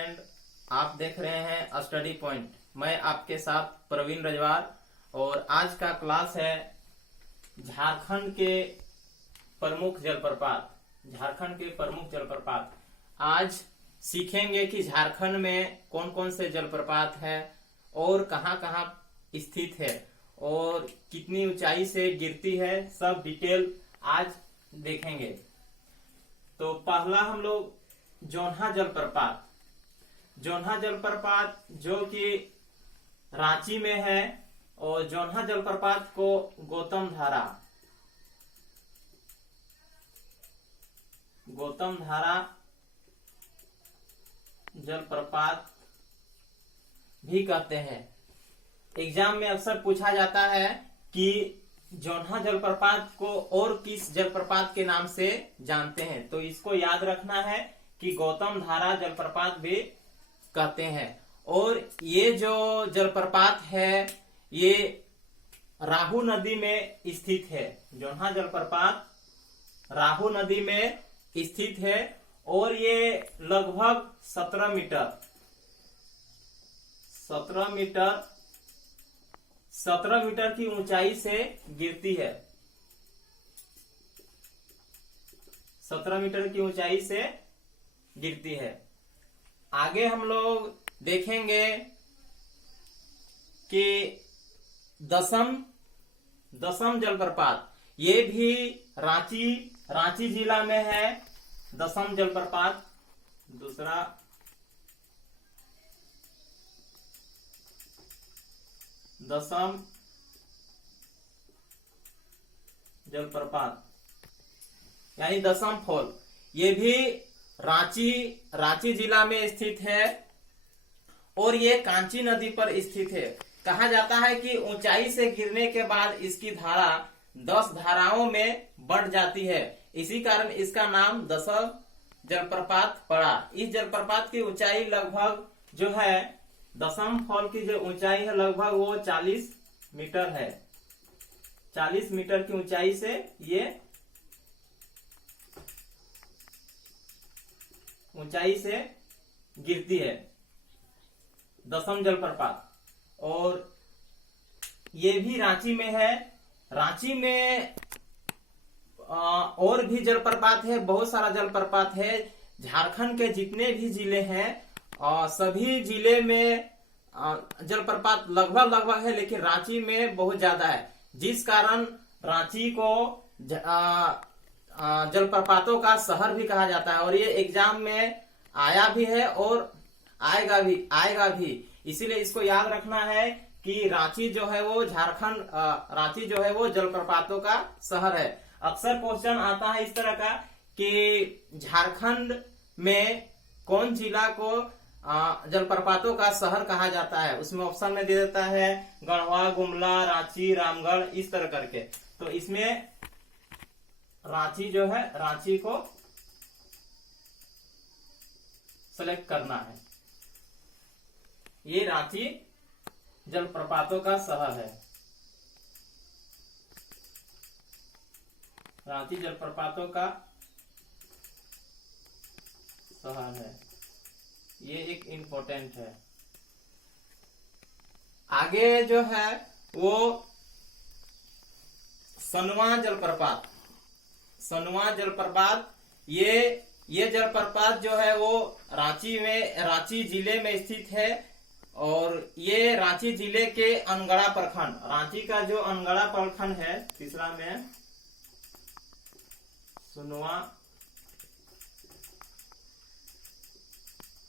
Friend, आप देख रहे हैं स्टडी पॉइंट। मैं आपके साथ प्रवीण रजवार और आज का क्लास है झारखंड के प्रमुख जलप्रपात। झारखंड के प्रमुख जलप्रपात आज सीखेंगे कि झारखंड में कौन कौन से जलप्रपात है और कहां कहां स्थित है और कितनी ऊंचाई से गिरती है, सब डिटेल आज देखेंगे। तो पहला हम लोग जोन्हा जलप्रपात। जोन्हा जलप्रपात जो कि रांची में है और जोन्हा जलप्रपात को गौतम धारा जलप्रपात भी कहते हैं। एग्जाम में अक्सर पूछा जाता है कि जोन्हा जलप्रपात को और किस जलप्रपात के नाम से जानते हैं, तो इसको याद रखना है कि गौतम धारा जलप्रपात भी कहते हैं। और ये जो जलप्रपात है ये राहू नदी में स्थित है। जोन्हा जलप्रपात राहू नदी में स्थित है और ये लगभग 17 मीटर की ऊंचाई से गिरती है। 17 मीटर की ऊंचाई से गिरती है। आगे हम लोग देखेंगे कि दसम जलप्रपात, ये भी रांची जिला में है। दसम जलप्रपात दूसरा दसम जलप्रपात यानी दसम फॉल, ये भी रांची जिला में स्थित है और ये कांची नदी पर स्थित है। कहा जाता है कि ऊंचाई से गिरने के बाद इसकी धारा 10 धाराओं में बढ़ जाती है, इसी कारण इसका नाम दसम जलप्रपात पड़ा। इस जलप्रपात की ऊंचाई लगभग जो है, दसम फॉल की जो ऊंचाई है लगभग वो 40 मीटर है। 40 मीटर की ऊंचाई से ये ऊंचाई से गिरती है दसम जलप्रपात। और ये भी रांची में है। रांची में और भी जलप्रपात है, बहुत सारा जलप्रपात है। झारखंड के जितने भी जिले हैं सभी जिले में जलप्रपात लगभग है, लेकिन रांची में बहुत ज्यादा है, जिस कारण रांची को जलप्रपातों का शहर भी कहा जाता है। और ये एग्जाम में आया भी है और आएगा भी, इसीलिए इसको याद रखना है कि रांची जो है वो रांची जो है वो जलप्रपातों का शहर है। अक्सर क्वेश्चन आता है इस तरह का कि झारखंड में कौन जिला को जलप्रपातों का शहर कहा जाता है, उसमें ऑप्शन में दे देता है गढ़वा, गुमला, रांची, रामगढ़, इस तरह करके। तो इसमें रांची जो है, रांची को सेलेक्ट करना है। ये रांची जलप्रपातों का शहर है। रांची जलप्रपातों का शहर है, ये एक इम्पोर्टेंट है। आगे जो है वो सनवा जलप्रपात, ये जलप्रपात जो है वो रांची जिले में स्थित है और ये रांची जिले के अनगढ़ा प्रखंड, रांची का जो अनगढ़ा प्रखंड है, तीसरा में सनवा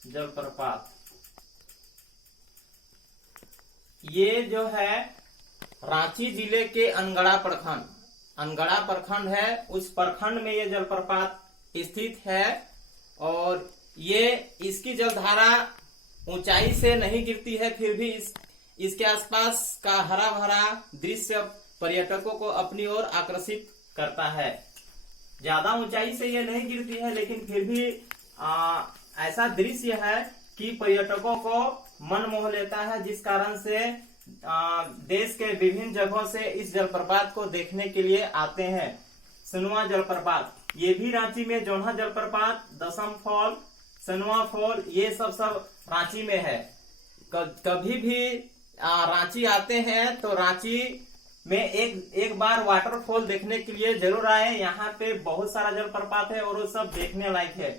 जलप्रपात, ये जो है रांची जिले के अनगढ़ा प्रखंड है, उस प्रखंड में ये जलप्रपात स्थित है। और ये इसकी जलधारा ऊंचाई से नहीं गिरती है, फिर भी इसके आसपास का हरा भरा दृश्य पर्यटकों को अपनी ओर आकर्षित करता है। ज्यादा ऊंचाई से ये नहीं गिरती है, लेकिन फिर भी ऐसा दृश्य है कि पर्यटकों को मन मोह लेता है, जिस कारण से देश के विभिन्न जगहों से इस जलप्रपात को देखने के लिए आते हैं। सनवा जलप्रपात, ये भी रांची में जोन्हा जलप्रपात, दसम फॉल, सनवा फॉल, ये सब रांची में है। कभी भी रांची आते हैं तो रांची में एक बार वाटरफॉल देखने के लिए जरूर आए। यहाँ पे बहुत सारा जलप्रपात है और वो सब देखने लायक है।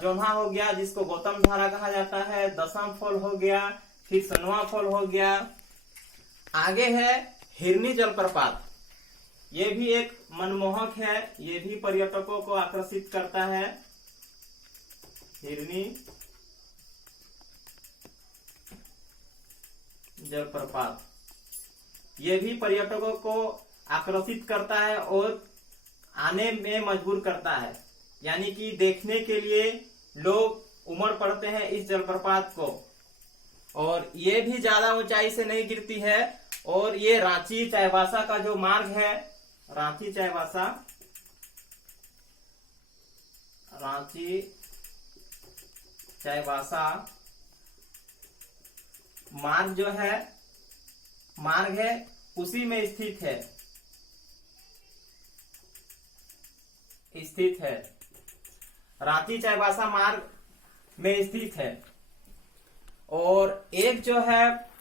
जोन्हा हो गया जिसको गौतम धारा कहा जाता है, दसम फॉल हो गया, फिर सनवा फॉल हो गया। आगे है हिरनी जलप्रपात, ये भी एक मनमोहक है, ये भी पर्यटकों को आकर्षित करता है। हिरनी जलप्रपात ये भी पर्यटकों को आकर्षित करता है और आने में मजबूर करता है, यानी कि देखने के लिए लोग उमड़ पड़ते हैं इस जलप्रपात को। और ये भी ज्यादा ऊंचाई से नहीं गिरती है और ये रांची चाईबासा का जो मार्ग है, रांची चाईबासा मार्ग जो है उसी में स्थित है, रांची चाईबासा मार्ग में स्थित है। और एक जो है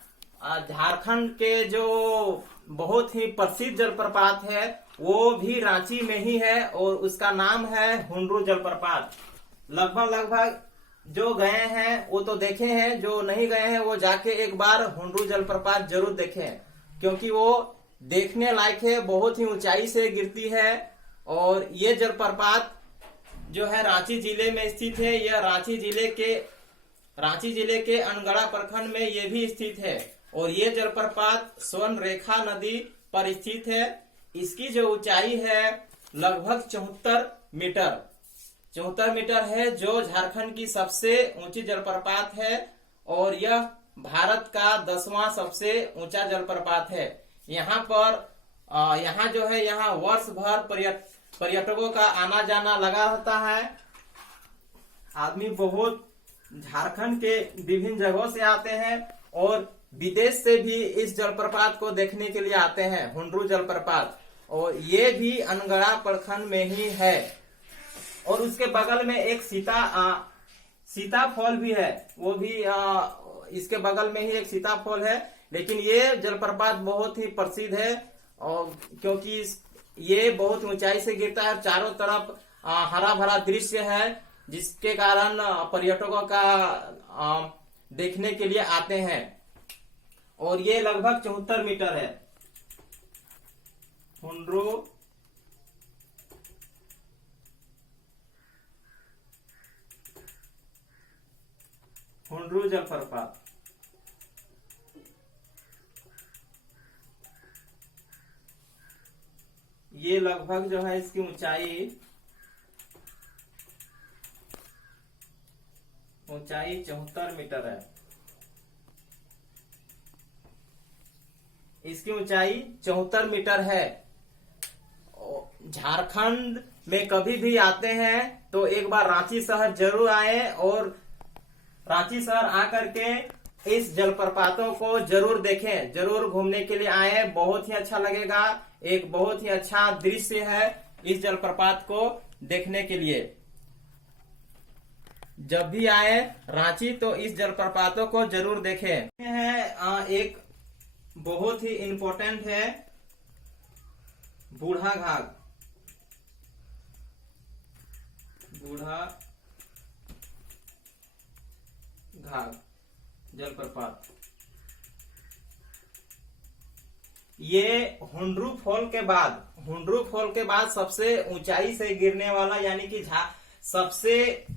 झारखंड के जो बहुत ही प्रसिद्ध जलप्रपात है वो भी रांची में ही है और उसका नाम है हुंड्रू जलप्रपात। लगभग जो गए हैं वो तो देखे हैं, जो नहीं गए हैं वो जाके एक बार हुंड्रू जलप्रपात जरूर देखें, क्योंकि वो देखने लायक है, बहुत ही ऊंचाई से गिरती है। और ये जलप्रपात जो है रांची जिले में स्थित है। यह रांची जिले के अनगढ़ा प्रखंड में ये भी स्थित है और ये जलप्रपात स्वर्ण रेखा नदी पर स्थित है। इसकी जो ऊंचाई है लगभग 74 मीटर है, जो झारखंड की सबसे ऊंची जलप्रपात है और यह भारत का 10वां सबसे ऊंचा जलप्रपात है। यहाँ जो है यहाँ वर्ष भर पर्यटकों का आना जाना लगा रहता है। आदमी बहुत झारखंड के विभिन्न जगहों से आते हैं और विदेश से भी इस जलप्रपात को देखने के लिए आते हैं, हुंड्रू जलप्रपात। और ये भी अनगढ़ा प्रखंड में ही है। और उसके बगल में एक सीता फॉल भी है, वो भी इसके बगल में ही एक सीता फॉल है। लेकिन ये जलप्रपात बहुत ही प्रसिद्ध है और क्योंकि ये बहुत ऊंचाई से गिरता है, चारों तरफ हरा भरा दृश्य है, जिसके कारण पर्यटकों का देखने के लिए आते हैं। और ये लगभग 74 मीटर है। हुंड्रू जलप्रपात ये लगभग जो है इसकी ऊंचाई 74 मीटर है। इसकी ऊंचाई 74 मीटर है। झारखंड में कभी भी आते हैं तो एक बार रांची शहर जरूर आए और रांची शहर आकर के इस जलप्रपातों को जरूर देखें, जरूर घूमने के लिए आए, बहुत ही अच्छा लगेगा। एक बहुत ही अच्छा दृश्य है इस जलप्रपात को देखने के लिए। जब भी आए रांची तो इस जलप्रपातों को जरूर देखें। एक बहुत ही इम्पोर्टेंट है बूढ़ा घाघ जलप्रपात। ये हुंड्रू फॉल के बाद सबसे ऊंचाई से गिरने वाला, यानी कि सबसे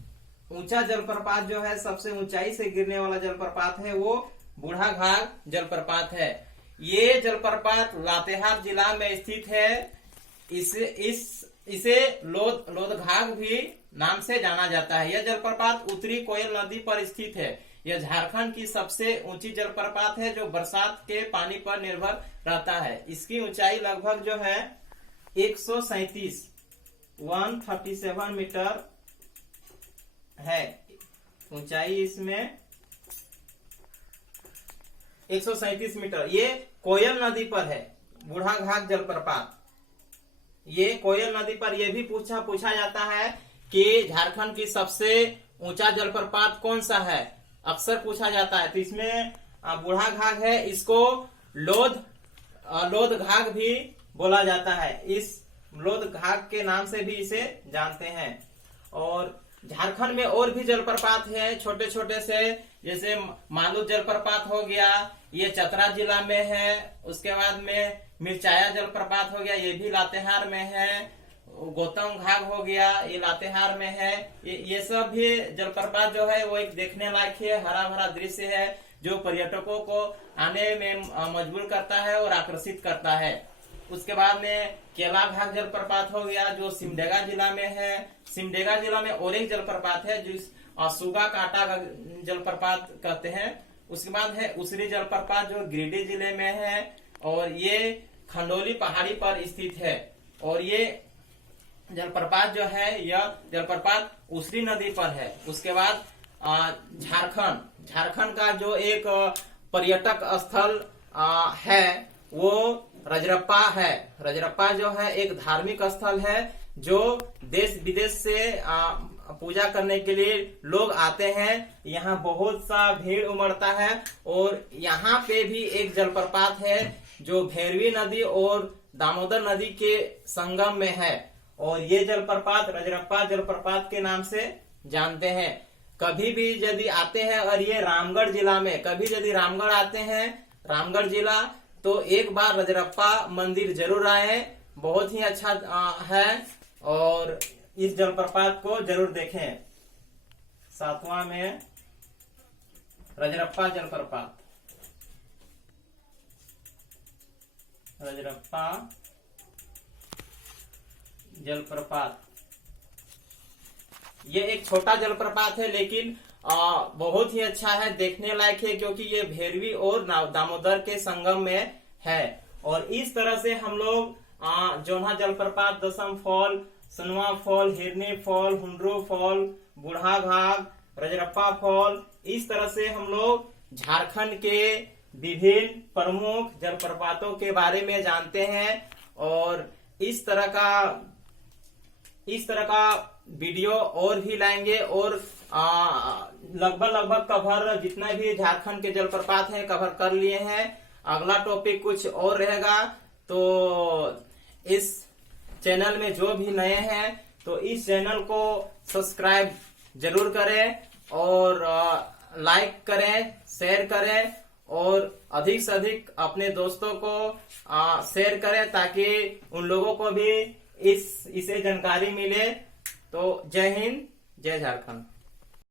ऊंचा जलप्रपात जो है, सबसे ऊंचाई से गिरने वाला जलप्रपात है वो बूढ़ा घाघ जलप्रपात है। ये जलप्रपात लातेहार जिला में स्थित है। इसे लोदघाघ भी नाम से जाना जाता है। यह जलप्रपात उत्तरी कोयल नदी पर स्थित है। यह झारखंड की सबसे ऊंची जलप्रपात है जो बरसात के पानी पर निर्भर रहता है। इसकी ऊंचाई लगभग जो है 137 मीटर है। ऊंचाई इसमें 137 मीटर। ये कोयल नदी पर है बूढ़ा घाघ जलप्रपात। ये कोयल नदी पर। यह भी पूछा जाता है कि झारखंड की सबसे ऊंचा जलप्रपात कौन सा है, अक्सर पूछा जाता है। तो इसमें बूढ़ा घाघ है, इसको लोध घाघ भी बोला जाता है। इस लोध घाघ के नाम से भी इसे जानते हैं। और झारखंड में और भी जलप्रपात है छोटे छोटे से, जैसे मालू जलप्रपात हो गया, ये चतरा जिला में है। उसके बाद में मिर्चाया जलप्रपात हो गया, ये भी लातेहार में है। गौतम घाघ हो गया, ये लातेहार में है। ये सब भी जलप्रपात जो है वो एक देखने लायक है, हरा भरा दृश्य है, जो पर्यटकों को आने में मजबूर करता है और आकर्षित करता है। उसके बाद में केला घाघ जलप्रपात हो गया, जो सिमडेगा जिला में है। सिमडेगा जिला में और एक जलप्रपात है जो सुगा काटा जलप्रपात कहते हैं। उसके बाद है उसरी जलप्रपात, जो गिरिडीह जिले में है, और ये खंडोली पहाड़ी पर स्थित है। और ये जलप्रपात जो है, यह जलप्रपात उसरी नदी पर है। उसके बाद झारखंड का जो एक पर्यटक स्थल है वो रजरप्पा है। रजरप्पा जो है एक धार्मिक स्थल है, जो देश विदेश से पूजा करने के लिए लोग आते हैं। यहाँ बहुत सा भीड़ उमड़ता है। और यहाँ पे भी एक जलप्रपात है जो भैरवी नदी और दामोदर नदी के संगम में है। और ये जलप्रपात रजरप्पा जलप्रपात के नाम से जानते हैं। कभी भी यदि आते हैं, और ये रामगढ़ जिला में, कभी यदि रामगढ़ आते हैं, रामगढ़ जिला, तो एक बार रजरप्पा मंदिर जरूर आए, बहुत ही अच्छा है। और इस जलप्रपात को जरूर देखें। 7वां में रजरप्पा जलप्रपात, रजरप्पा जलप्रपात। ये एक छोटा जलप्रपात है, लेकिन बहुत ही अच्छा है, देखने लायक है, क्योंकि ये भैरवी और दामोदर के संगम में है। और इस तरह से हम लोग जोन्हा जलप्रपात, दसम फॉल, सुनवा फॉल, हिरनी फॉल, हुंडरू फॉल, बूढ़ा घाघ, रजरप्पा फॉल, इस तरह से हम लोग झारखंड के विभिन्न प्रमुख जलप्रपातों के बारे में जानते हैं। और इस तरह का वीडियो और भी लाएंगे। और लगभग कवर जितना भी झारखंड के जलप्रपात हैं कवर कर लिए हैं। अगला टॉपिक कुछ और रहेगा। तो इस चैनल में जो भी नए हैं, तो इस चैनल को सब्सक्राइब जरूर करें, और लाइक करें, शेयर करें, और अधिक से अधिक अपने दोस्तों को शेयर करें, ताकि उन लोगों को भी इसे जानकारी मिले। तो जय हिंद, जय झारखंड।